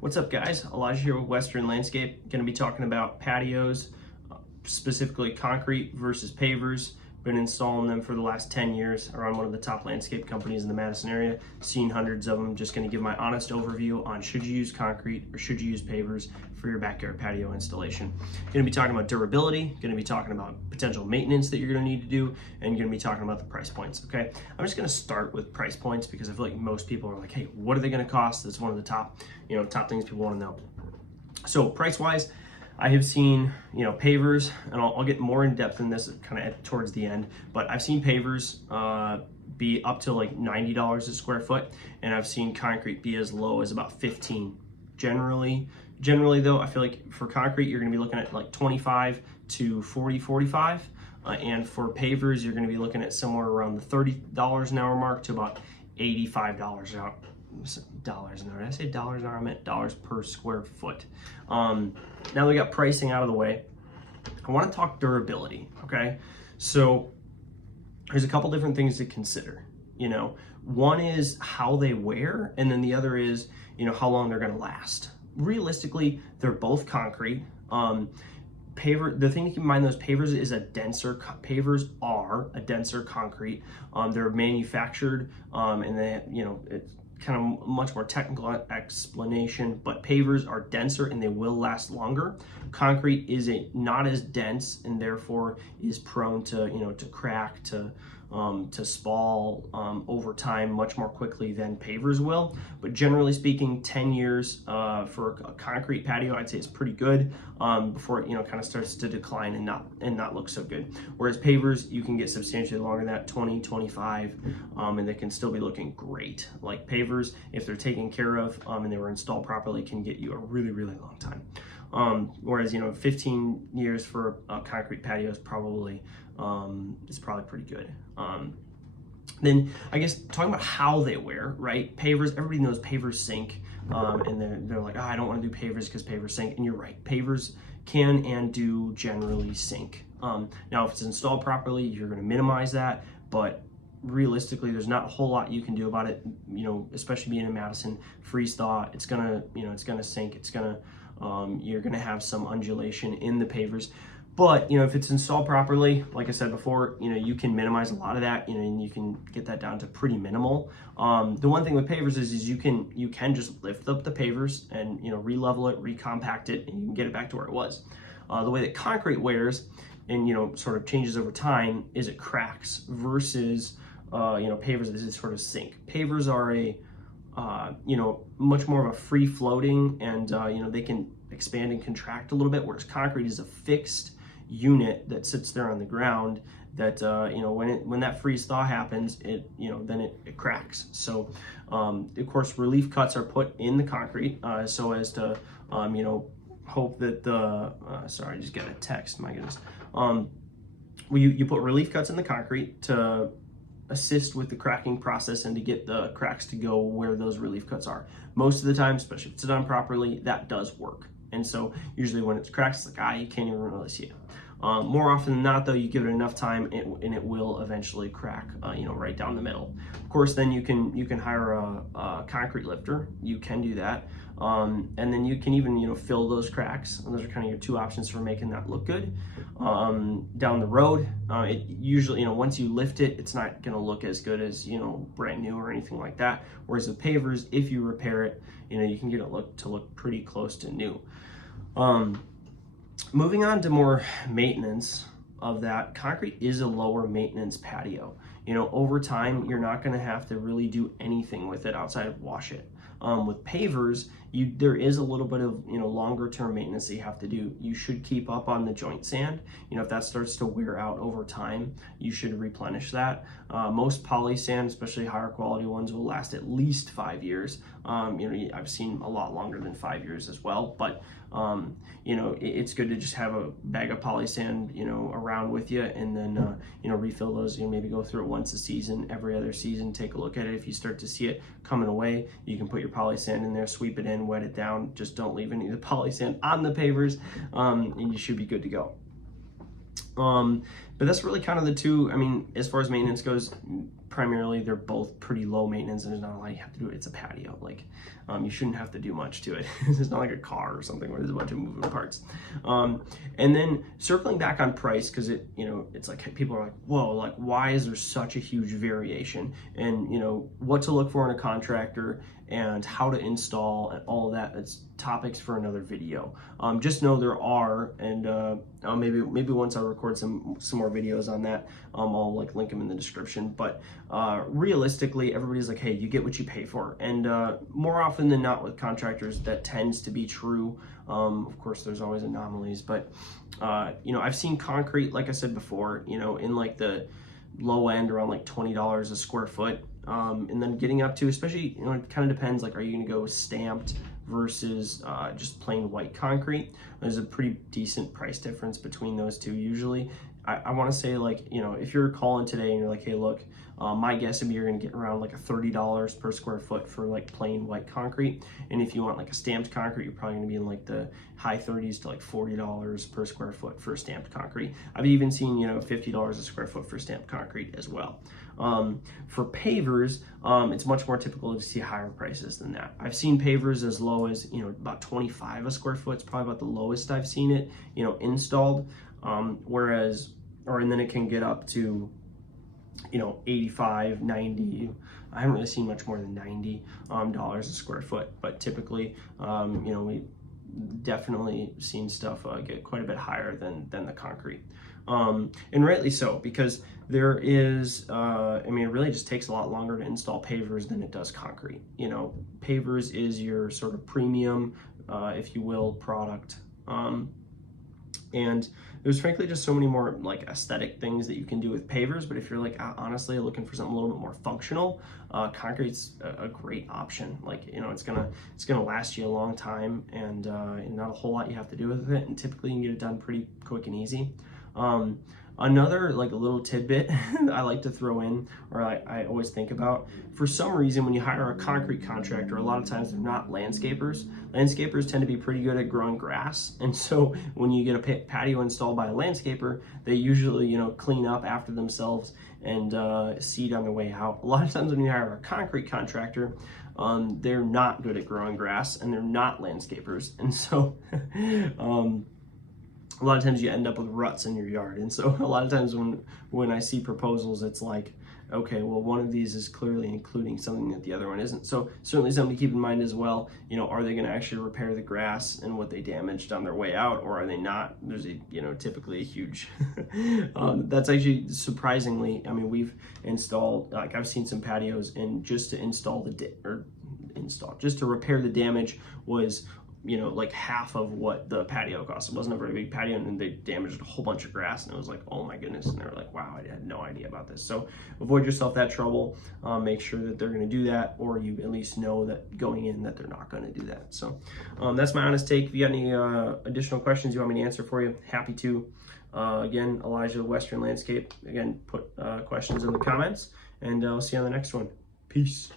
What's up, guys? Elijah here with Western Landscape. Going to be talking about patios, specifically concrete versus pavers. Been installing them for the last 10 years around one of the top landscape companies in the Madison area. Seen hundreds of them. Just going to give my honest overview on should you use concrete or should you use pavers for your backyard patio installation. Going to be talking about durability, going to be talking about potential maintenance that you're going to need to do, and going to be talking about the price points, okay? I'm just going to start with price points because I feel like most people are like, hey, what are they going to cost? That's one of the top things people want to know. So price-wise, I have seen, pavers, and I'll get more in depth in this kind of towards the end, but I've seen pavers be up to like $90 a square foot, and I've seen concrete be as low as about $15. Generally though, I feel like for concrete, you're gonna be looking at like 25 to 40, 45. And for pavers, you're gonna be looking at somewhere around the $30 an hour mark to about $85 an hour. Dollars an hour. Did I say dollars an hour? I meant dollars per square foot. Now that we got pricing out of the way, I want to talk durability. Okay, so there's a couple different things to consider. One is how they wear, and then the other is how long they're going to last. Realistically, they're both concrete. Paver, the thing to keep in mind, those pavers is pavers are a denser concrete. They're manufactured, and they, it's kind of much more technical explanation, but pavers are denser and they will last longer. Concrete is not as dense and therefore is prone to, to crack, to spall over time much more quickly than pavers will. But generally speaking, 10 years for a concrete patio, I'd say is pretty good before it kind of starts to decline and not look so good. Whereas pavers, you can get substantially longer than that, 20, 25, and they can still be looking great. Like pavers, if they're taken care of and they were installed properly, can get you a really, really long time. Whereas 15 years for a concrete patio is probably pretty good. Then I guess talking about how they wear, right? Pavers, everybody knows pavers sink, and they're like, I don't want to do pavers because pavers sink. And you're right, pavers can and do generally sink. Now, if it's installed properly, you're going to minimize that, but realistically, there's not a whole lot you can do about it. Especially being in Madison, freeze thaw, it's gonna sink. It's gonna you're gonna have some undulation in the pavers. But if it's installed properly, like I said before, you can minimize a lot of that, and you can get that down to pretty minimal. The one thing with pavers is you can just lift up the pavers and re-level it, recompact it, and you can get it back to where it was. The way that concrete wears and sort of changes over time is it cracks versus pavers is sort of sink. Pavers are a much more of a free floating, and they can expand and contract a little bit, whereas concrete is a fixed unit that sits there on the ground that when that freeze thaw happens, then it cracks. So of course relief cuts are put in the concrete so as to hope that the sorry, I just got a text, my goodness. You put relief cuts in the concrete to assist with the cracking process and to get the cracks to go where those relief cuts are. Most of the time, especially if it's done properly, that does work. And so usually when it's cracked, it's like, you can't even really see it. More often than not, though, you give it enough time and it will eventually crack, right down the middle. Of course, then you can hire a concrete lifter. You can do that. And then you can even, fill those cracks. And those are kind of your two options for making that look good. Down the road, it usually, once you lift it, it's not going to look as good as, brand new or anything like that. Whereas with pavers, if you repair it, you can get it to look pretty close to new. Moving on to more maintenance of that, concrete is a lower maintenance patio. Over time, you're not going to have to really do anything with it outside of wash it. With pavers, there is a little bit of longer term maintenance that you have to do. You should keep up on the joint sand. If that starts to wear out over time, you should replenish that. Most poly sand, especially higher quality ones, will last at least 5 years. I've seen a lot longer than 5 years as well, but it's good to just have a bag of poly sand around with you, and then refill those. Maybe go through it once a season, every other season, take a look at it. If you start to see it coming away, you can put your poly sand in there, sweep it in, wet it down. Just don't leave any of the poly sand on the pavers, and you should be good to go. But that's really kind of the two. As far as maintenance goes, primarily they're both pretty low maintenance, and there's not a lot you have to do. It's a patio. Like, you shouldn't have to do much to it. It's not like a car or something where there's a bunch of moving parts. And then circling back on price, because it's like people are like, whoa, like why is there such a huge variation? And what to look for in a contractor and how to install and all of that. That's topics for another video. Just know there are, and maybe once I record some more videos on that, I'll like link them in the description. But realistically, everybody's like, hey, you get what you pay for, and more often than not with contractors, that tends to be true. Of course, there's always anomalies, but I've seen concrete, like I said before, in like the low end around like $20 a square foot. And then getting up to, especially, it kind of depends, like, are you going to go stamped versus just plain white concrete? There's a pretty decent price difference between those two usually. I want to say, like, if you're calling today and you're like, hey, look, my guess would be you're going to get around like a $30 per square foot for like plain white concrete. And if you want like a stamped concrete, you're probably going to be in like the high 30s to like $40 per square foot for stamped concrete. I've even seen, $50 a square foot for stamped concrete as well. For pavers, it's much more typical to see higher prices than that. I've seen pavers as low as, about 25 a square foot. It's probably about the lowest I've seen it, installed. And then it can get up to, 85, 90. I haven't really seen much more than $90 a square foot, but typically, we definitely seen stuff get quite a bit higher than the concrete. And rightly so, because there is, it really just takes a lot longer to install pavers than it does concrete. Pavers is your sort of premium, if you will, product. And there's frankly just so many more like aesthetic things that you can do with pavers. But if you're like honestly looking for something a little bit more functional, concrete's a great option. Like, it's gonna last you a long time, and not a whole lot you have to do with it, and typically you can get it done pretty quick and easy. Another like a little tidbit I like to throw in, or I always think about, for some reason when you hire a concrete contractor, a lot of times they're not landscapers. Landscapers tend to be pretty good at growing grass, and so when you get a patio installed by a landscaper, they usually clean up after themselves and seed on their way out. A lot of times when you hire a concrete contractor, they're not good at growing grass and they're not landscapers, and so a lot of times you end up with ruts in your yard. And so a lot of times when I see proposals, it's like, okay, well, one of these is clearly including something that the other one isn't. So certainly something to keep in mind as well. Are they going to actually repair the grass and what they damaged on their way out, or are they not? There's typically a huge, that's actually surprisingly, we've installed, like I've seen some patios, and just to just to repair the damage was like half of what the patio cost. It wasn't a very big patio, and they damaged a whole bunch of grass, and it was like, oh my goodness. And they were like, wow, I had no idea about this. So avoid yourself that trouble. Make sure that they're going to do that, or you at least know that going in that they're not going to do that. So that's my honest take. If you got any additional questions you want me to answer for you, happy to. Again, Elijah, Western Landscape. Again, put questions in the comments, and I'll see you on the next one. Peace.